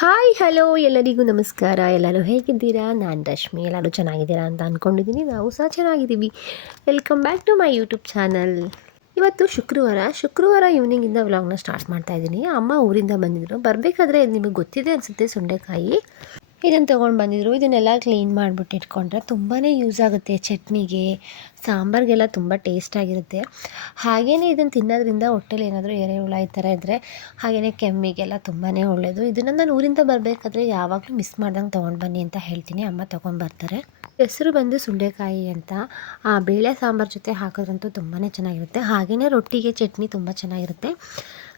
Hi hello ಎಲ್ಲರಿಗೂ ನಮಸ್ಕಾರ. ಎಲ್ಲರೂ ಹೇಗಿದ್ದೀರಾ? ನಾನು ರಶ್ಮಿ. ಎಲ್ಲರೂ ಚೆನ್ನಾಗಿದ್ದೀರಾ ಅಂತ ಅಂದ್ಕೊಂಡಿದ್ದೀನಿ. ನಾವು ಸಹ ಚೆನ್ನಾಗಿದ್ದೀವಿ. Welcome back to my YouTube channel. ಇವತ್ತು ಶುಕ್ರವಾರ ಈವ್ನಿಂಗಿಂದ ವ್ಲಾಗ್ನ ಸ್ಟಾರ್ಟ್ ಮಾಡ್ತಾ ಇದ್ದೀನಿ. ಅಮ್ಮ ಊರಿಂದ ಬಂದಿದ್ದರು. ಬರಬೇಕಾದ್ರೆ ನಿಮಗೆ ಗೊತ್ತಿದೆ ಅನಿಸುತ್ತೆ, ಸುಂಡೆಕಾಯಿ ಇದನ್ನು ತೊಗೊಂಡು ಬಂದಿದ್ದರು. ಇದನ್ನೆಲ್ಲ ಕ್ಲೀನ್ ಮಾಡಿಬಿಟ್ಟು ಇಟ್ಕೊಂಡ್ರೆ ತುಂಬಾ ಯೂಸ್ ಆಗುತ್ತೆ. ಚಟ್ನಿಗೆ, ಸಾಂಬಾರಿಗೆಲ್ಲ ತುಂಬ ಟೇಸ್ಟಾಗಿರುತ್ತೆ. ಹಾಗೆಯೇ ಇದನ್ನು ತಿನ್ನೋದ್ರಿಂದ ಹೊಟ್ಟೆಲಿ ಏನಾದರೂ ಎರೆಹುಳ ಈ ಥರ ಇದ್ದರೆ, ಹಾಗೆಯೇ ಕೆಮ್ಮಿಗೆಲ್ಲ ತುಂಬಾ ಒಳ್ಳೆಯದು. ಇದನ್ನು ನಾನು ಊರಿಂದ ಬರಬೇಕಾದ್ರೆ ಯಾವಾಗಲೂ ಮಿಸ್ ಮಾಡ್ದಂಗೆ ತೊಗೊಂಡು ಬನ್ನಿ ಅಂತ ಹೇಳ್ತೀನಿ. ಅಮ್ಮ ತೊಗೊಂಡ್ಬರ್ತಾರೆ. ಹೆಸರು ಬಂದು ಸುಂಡೆಕಾಯಿ ಅಂತ. ಬೇಳೆ ಸಾಂಬಾರು ಜೊತೆ ಹಾಕೋದ್ರಂತೂ ತುಂಬಾ ಚೆನ್ನಾಗಿರುತ್ತೆ. ಹಾಗೆಯೇ ರೊಟ್ಟಿಗೆ ಚಟ್ನಿ ತುಂಬ ಚೆನ್ನಾಗಿರುತ್ತೆ.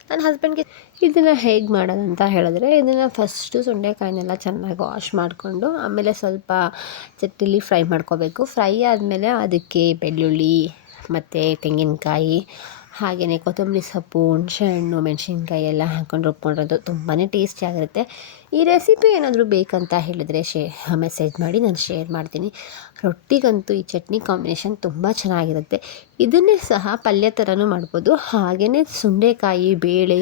ನನ್ನ ಹಸ್ಬೆಂಡ್ಗೆ ಇದನ್ನು ಹೇಗೆ ಮಾಡೋದಂತ ಹೇಳಿದ್ರೆ, ಇದನ್ನು ಫಸ್ಟು ಸುಂಡೆಕಾಯಿನೆಲ್ಲ ಚೆನ್ನಾಗಿ ವಾಶ್ ಮಾಡಿಕೊಂಡು ಆಮೇಲೆ ಸ್ವಲ್ಪ ಚಟ್ಟೀಲಿ ಫ್ರೈ ಮಾಡ್ಕೋಬೇಕು. ಫ್ರೈ ಆದಮೇಲೆ ಅದಕ್ಕೆ ಬೆಳ್ಳುಳ್ಳಿ ಮತ್ತು ತೆಂಗಿನಕಾಯಿ, ಹಾಗೆಯೇ ಕೊತ್ತಂಬರಿ ಸೊಪ್ಪು, ಹುಣಸೆಹಣ್ಣು, ಮೆಣಸಿನ್ಕಾಯಿ ಎಲ್ಲ ಹಾಕ್ಕೊಂಡು ರುಬ್ಕೊಂಡ್ರದ್ದು ತುಂಬಾ ಟೇಸ್ಟಿಯಾಗಿರುತ್ತೆ. ಈ ರೆಸಿಪಿ ಏನಾದರೂ ಬೇಕಂತ ಹೇಳಿದರೆ ಮೆಸೇಜ್ ಮಾಡಿ, ನಾನು ಶೇರ್ ಮಾಡ್ತೀನಿ. ರೊಟ್ಟಿಗಂತೂ ಈ ಚಟ್ನಿ ಕಾಂಬಿನೇಷನ್ ತುಂಬ ಚೆನ್ನಾಗಿರುತ್ತೆ. ಇದನ್ನೇ ಸಹ ಪಲ್ಯ ಥರನೂ ಮಾಡ್ಬೋದು. ಹಾಗೆಯೇ ಸುಂಡೆಕಾಯಿ ಬೇಳೆ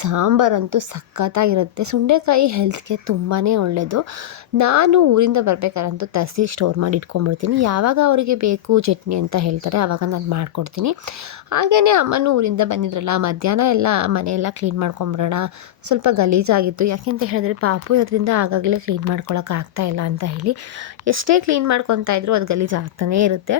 ಸಾಂಬಾರಂತೂ ಸಖತ್ತಾಗಿರುತ್ತೆ. ಸುಂಡೆಕಾಯಿ ಹೆಲ್ತ್ಗೆ ತುಂಬಾ ಒಳ್ಳೆಯದು. ನಾನು ಊರಿಂದ ಬರಬೇಕಾದ್ರಂತೂ ತರಿಸಿ ಸ್ಟೋರ್ ಮಾಡಿ ಇಟ್ಕೊಂಡ್ಬಿಡ್ತೀನಿ. ಯಾವಾಗ ಅವರಿಗೆ ಬೇಕು ಚಟ್ನಿ ಅಂತ ಹೇಳ್ತಾರೆ ಆವಾಗ ನಾನು ಮಾಡಿಕೊಡ್ತೀನಿ. ಹಾಗೆಯೇ ಅಮ್ಮನೂ ಊರಿಂದ ಬಂದಿದ್ರಲ್ಲ, ಮಧ್ಯಾಹ್ನ ಎಲ್ಲ ಮನೆಯೆಲ್ಲ ಕ್ಲೀನ್ ಮಾಡ್ಕೊಂಬಿಡೋಣ. ಸ್ವಲ್ಪ ಗಲೀಜಾಗಿತ್ತು. ಯಾಕೆಂತ ಹೇಳಿದ್ರೆ ಪಾಪು ಇರೋದ್ರಿಂದ ಆಗಾಗಲೇ ಕ್ಲೀನ್ ಮಾಡ್ಕೊಳಕ್ಕಾಗ್ತಾಯಿಲ್ಲ ಅಂತ ಹೇಳಿ ಎಷ್ಟೇ ಕ್ಲೀನ್ ಮಾಡ್ಕೊತಾ ಇದ್ರೂ ಅದು ಗಲೀಜು ಆಗ್ತಾನೇ ಇರುತ್ತೆ.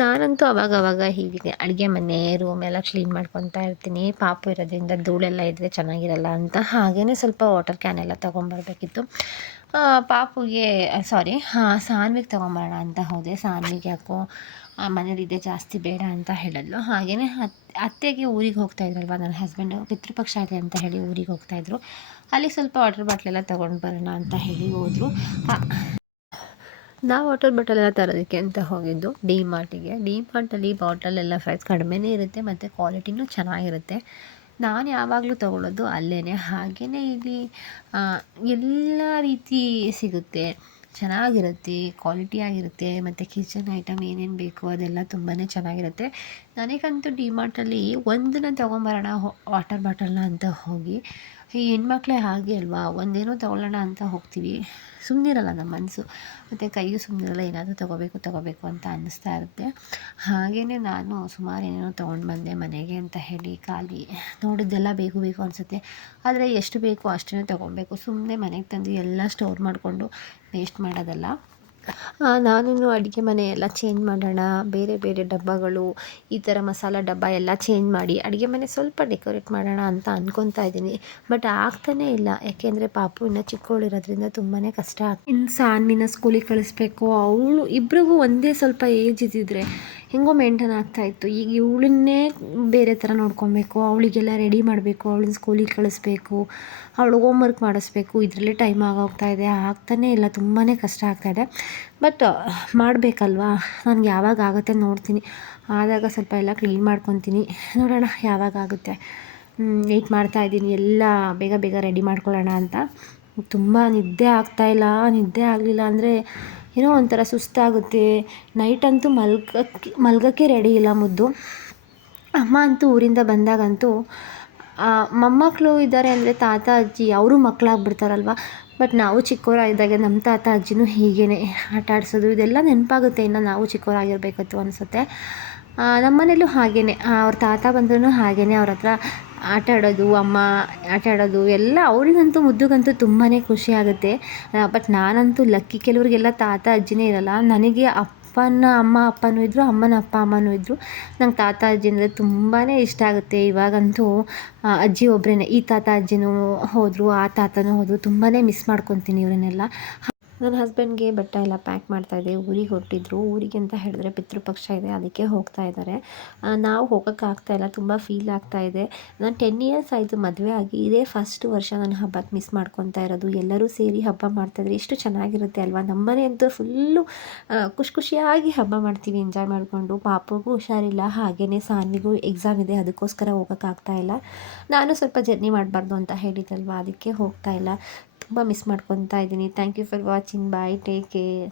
ನಾನಂತೂ ಅವಾಗವಾಗ ಹೀಗೆ ಅಡುಗೆ ಮನೆ ರೂಮ್ ಎಲ್ಲ ಕ್ಲೀನ್ ಮಾಡ್ಕೊತಾ ಇರ್ತೀನಿ. ಪಾಪು ಇರೋದ್ರಿಂದ ಧೂಳೆಲ್ಲ ಇದ್ದರೆ ಚೆನ್ನಾಗಿರಲ್ಲ ಅಂತ. ಹಾಗೆಯೇ ಸ್ವಲ್ಪ ವಾಟರ್ ಕ್ಯಾನ್ ಎಲ್ಲ ತೊಗೊಂಬರ್ಬೇಕಿತ್ತು. ಪಾಪುಗೆ ಸಾನ್ವಿಗೆ ತೊಗೊಂಬರೋಣ ಅಂತ ಹೋದೆ. ಸಾನ್ವಿಗೆ ಯಾಕೋ ಮನೇಲಿದೆ ಜಾಸ್ತಿ ಬೇಡ ಅಂತ ಹೇಳಿದ್ಲು. ಹಾಗೆಯೇ ಅತ್ತೆಗೆ ಊರಿಗೆ ಹೋಗ್ತಾಯಿದ್ರಲ್ವ ನನ್ನ ಹಸ್ಬೆಂಡು, ಪಿತೃಪಕ್ಷ ಇದೆ ಅಂತ ಹೇಳಿ ಊರಿಗೆ ಹೋಗ್ತಾಯಿದ್ರು. ಅಲ್ಲಿ ಸ್ವಲ್ಪ ವಾಟರ್ ಬಾಟ್ಲೆಲ್ಲ ತೊಗೊಂಡು ಬರೋಣ ಅಂತ ಹೇಳಿ ಹೋದರು. ನಾವು ವಾಟರ್ ಬಾಟಲೆಲ್ಲ ತರೋದಕ್ಕೆ ಅಂತ ಹೋಗಿದ್ದು ಡಿ-ಮಾರ್ಟಿಗೆ. ಡಿ-ಮಾರ್ಟಲ್ಲಿ ಬಾಟಲೆಲ್ಲ ಪ್ರೈಸ್ ಕಡಿಮೆನೇ ಇರುತ್ತೆ ಮತ್ತು ಕ್ವಾಲಿಟಿನೂ ಚೆನ್ನಾಗಿರುತ್ತೆ. ನಾನು ಯಾವಾಗಲೂ ತೊಗೊಳ್ಳೋದು ಅಲ್ಲೇ. ಹಾಗೆಯೇ ಇಲ್ಲಿ ಎಲ್ಲ ರೀತಿ ಸಿಗುತ್ತೆ, ಚೆನ್ನಾಗಿರುತ್ತೆ, ಕ್ವಾಲಿಟಿಯಾಗಿರುತ್ತೆ. ಮತ್ತು ಕಿಚನ್ ಐಟಮ್ ಏನೇನು ಬೇಕು ಅದೆಲ್ಲ ತುಂಬಾ ಚೆನ್ನಾಗಿರುತ್ತೆ. ನನಗಂತೂ ಡಿ-ಮಾರ್ಟಲ್ಲಿ ಒಂದನ್ನು ತೊಗೊಂಬರೋಣ ವಾಟರ್ ಬಾಟಲ್ನ ಅಂತ ಹೋಗಿ, ಈ ಹೆಣ್ಮಕ್ಳೇ ಹಾಗೆ ಅಲ್ವಾ, ಒಂದೇನೋ ತೊಗೊಳ್ಳೋಣ ಅಂತ ಹೋಗ್ತೀವಿ, ಸುಮ್ಮನಿರಲ್ಲ ನಮ್ಮ ಮನಸ್ಸು, ಮತ್ತು ಕೈಯೂ ಸುಮ್ಮನಿರಲ್ಲ, ಏನಾದರೂ ತೊಗೋಬೇಕು ಅಂತ ಅನ್ನಿಸ್ತಾ ಇರುತ್ತೆ. ಹಾಗೆಯೇ ನಾನು ಸುಮಾರು ಏನೇನೋ ತೊಗೊಂಡು ಬಂದೆ ಮನೆಗೆ ಅಂತ ಹೇಳಿ. ಖಾಲಿ ನೋಡಿದ್ದೆಲ್ಲ ಬೇಕು ಅನಿಸುತ್ತೆ. ಆದರೆ ಎಷ್ಟು ಬೇಕೋ ಅಷ್ಟೇ ತೊಗೊಬೇಕು. ಸುಮ್ಮನೆ ಮನೆಗೆ ತಂದು ಎಲ್ಲ ಸ್ಟೋರ್ ಮಾಡಿಕೊಂಡು ವೇಸ್ಟ್ ಮಾಡೋದಲ್ಲ. ನಾನು ಅಡುಗೆ ಮನೆ ಎಲ್ಲ ಚೇಂಜ್ ಮಾಡೋಣ, ಬೇರೆ ಬೇರೆ ಡಬ್ಬಗಳು, ಈ ಥರ ಮಸಾಲ ಡಬ್ಬ ಎಲ್ಲ ಚೇಂಜ್ ಮಾಡಿ ಅಡುಗೆ ಮನೆ ಸ್ವಲ್ಪ ಡೆಕೋರೇಟ್ ಮಾಡೋಣ ಅಂತ ಅಂದ್ಕೊತಾ ಇದ್ದೀನಿ. ಬಟ್ ಆಗ್ತಾನೇ ಇಲ್ಲ. ಯಾಕೆಂದರೆ ಪಾಪು ಇನ್ನೂ ಚಿಕ್ಕವಳಿರೋದ್ರಿಂದ ತುಂಬಾ ಕಷ್ಟ ಇನ್ನು ಸಾನ್ವಿನ ಸ್ಕೂಲಿಗೆ ಕಳಿಸ್ಬೇಕು. ಅವಳು ಇಬ್ರಿಗೂ ಒಂದೇ ಸ್ವಲ್ಪ ಏಜ್ ಇದ್ದಿದ್ರೆ ಹೆಂಗೋ ಮೇಂಟೈನ್ ಆಗ್ತಾಯಿತ್ತು. ಈಗ ಇವಳನ್ನೇ ಬೇರೆ ಥರ ನೋಡ್ಕೊಬೇಕು, ಅವಳಿಗೆಲ್ಲ ರೆಡಿ ಮಾಡಬೇಕು, ಅವಳನ್ನ ಸ್ಕೂಲಿಗೆ ಕಳಿಸ್ಬೇಕು, ಅವಳು ಹೋಮ್ವರ್ಕ್ ಮಾಡಿಸ್ಬೇಕು. ಇದರಲ್ಲೇ ಟೈಮ್ ಆಗೋಗ್ತಾಯಿದೆ. ಆಗ್ತಾನೇ ಇಲ್ಲ, ತುಂಬಾ ಕಷ್ಟ ಆಗ್ತಾಯಿದೆ. ಬಟ್ ಮಾಡಬೇಕಲ್ವಾ. ನನಗೆ ಯಾವಾಗ ಆಗುತ್ತೆ ನೋಡ್ತೀನಿ. ಆದಾಗ ಸ್ವಲ್ಪ ಎಲ್ಲ ಕ್ಲೀನ್ ಮಾಡ್ಕೊತೀನಿ. ನೋಡೋಣ ಯಾವಾಗ ಆಗುತ್ತೆ. ವೆಯ್ಟ್ ಮಾಡ್ತಾಯಿದ್ದೀನಿ ಎಲ್ಲ ಬೇಗ ರೆಡಿ ಮಾಡ್ಕೊಳ್ಳೋಣ ಅಂತ. ತುಂಬ ನಿದ್ದೆ ಆಗ್ತಾಯಿಲ್ಲ. ನಿದ್ದೆ ಆಗಲಿಲ್ಲ ಅಂದರೆ ಏನೋ ಒಂಥರ ಸುಸ್ತಾಗುತ್ತೆ. ನೈಟಂತೂ ಮಲ್ಗೋಕ್ಕೆ ರೆಡಿ ಇಲ್ಲ ಮುದ್ದು. ಅಮ್ಮ ಅಂತೂ ಊರಿಂದ ಬಂದಾಗಂತೂ ಮೊಮ್ಮಕ್ಕಳು ಇದ್ದಾರೆ ಅಂದರೆ ತಾತ ಅಜ್ಜಿ ಅವರು ಮಕ್ಕಳಾಗ್ಬಿಡ್ತಾರಲ್ವ. ಬಟ್ ನಾವು ಚಿಕ್ಕವರಾಗಿದ್ದಾಗ ನಮ್ಮ ತಾತ ಅಜ್ಜಿನೂ ಹೀಗೇ ಆಟ ಆಡಿಸೋದು ಇದೆಲ್ಲ ನೆನಪಾಗುತ್ತೆ. ಇನ್ನು ನಾವು ಚಿಕ್ಕವರಾಗಿರ್ಬೇಕಿತ್ತು ಅನಿಸುತ್ತೆ. ನಮ್ಮ ಮನೇಲೂ ಹಾಗೆಯೇ, ಅವ್ರ ತಾತ ಬಂದ್ರೂ ಹಾಗೆಯೇ ಅವ್ರ ಹತ್ರ ಆಟ ಆಡೋದು, ಅಮ್ಮ ಆಟ ಆಡೋದು ಎಲ್ಲ. ಅವರಿಗಂತೂ ಮುದ್ದುಗಂತೂ ತುಂಬಾ ಖುಷಿ ಆಗುತ್ತೆ. ಬಟ್ ನಾನಂತೂ ಲಕ್ಕಿ. ಕೆಲವರಿಗೆಲ್ಲ ತಾತ ಅಜ್ಜಿನೇ ಇರಲ್ಲ. ನನಗೆ ಅಪ್ಪನ ಅಮ್ಮ ಅಪ್ಪನೂ ಇದ್ದರು, ಅಮ್ಮನ ಅಪ್ಪ ಅಮ್ಮನೂ ಇದ್ದರು. ನಂಗೆ ತಾತ ಅಜ್ಜಿ ಅಂದರೆ ತುಂಬಾ ಇಷ್ಟ ಆಗುತ್ತೆ. ಇವಾಗಂತೂ ಅಜ್ಜಿ ಒಬ್ಬರೇ. ಈ ತಾತ ಅಜ್ಜಿನೂ ಹೋದರು, ಆ ತಾತನೂ ಹೋದರು. ತುಂಬಾ ಮಿಸ್ ಮಾಡ್ಕೊತೀನಿ ಇವರನ್ನೆಲ್ಲ. ನನ್ನ ಹಸ್ಬೆಂಡ್ಗೆ ಬಟ್ಟೆ ಎಲ್ಲ ಪ್ಯಾಕ್ ಮಾಡ್ತಾಯಿದ್ದೆ. ಊರಿಗೆ ಹೊರಟಿದ್ರು. ಊರಿಗೆ ಅಂತ ಹೇಳಿದ್ರೆ ಪಿತೃಪಕ್ಷ ಇದೆ, ಅದಕ್ಕೆ ಹೋಗ್ತಾ ಇದ್ದಾರೆ. ನಾವು ಹೋಗೋಕ್ಕಾಗ್ತಾಯಿಲ್ಲ, ತುಂಬ ಫೀಲ್ ಆಗ್ತಾಯಿದೆ. ನಾನು 10 ಇಯರ್ಸ್ ಆಯಿತು ಮದುವೆ ಆಗಿ. ಇದೇ ಫಸ್ಟ್ ವರ್ಷ ನಾನು ಹಬ್ಬಕ್ಕೆ ಮಿಸ್ ಮಾಡ್ಕೊತಾ ಇರೋದು. ಎಲ್ಲರೂ ಸೇರಿ ಹಬ್ಬ ಮಾಡ್ತಾಯಿದ್ರೆ ಎಷ್ಟು ಚೆನ್ನಾಗಿರುತ್ತೆ ಅಲ್ವಾ. ನಮ್ಮನೆ ಅಂತೂ ಫುಲ್ಲು ಖುಷಿಯಾಗಿ ಹಬ್ಬ ಮಾಡ್ತೀವಿ, ಎಂಜಾಯ್ ಮಾಡಿಕೊಂಡು. ಪಾಪುಗೂ ಹುಷಾರಿಲ್ಲ, ಹಾಗೆಯೇ ಸಾನ್ವಿಗೂ ಎಕ್ಸಾಮ್ ಇದೆ, ಅದಕ್ಕೋಸ್ಕರ ಹೋಗೋಕ್ಕಾಗ್ತಾಯಿಲ್ಲ. ನಾನು ಸ್ವಲ್ಪ ಜರ್ನಿ ಮಾಡಬಾರ್ದು ಅಂತ ಹೇಳಿದ್ದಲ್ವ, ಅದಕ್ಕೆ ಹೋಗ್ತಾಯಿಲ್ಲ. ತುಂಬ ಮಿಸ್ ಮಾಡ್ಕೊತಾ ಇದ್ದೀನಿ. Thank you for watching. Bye, take care.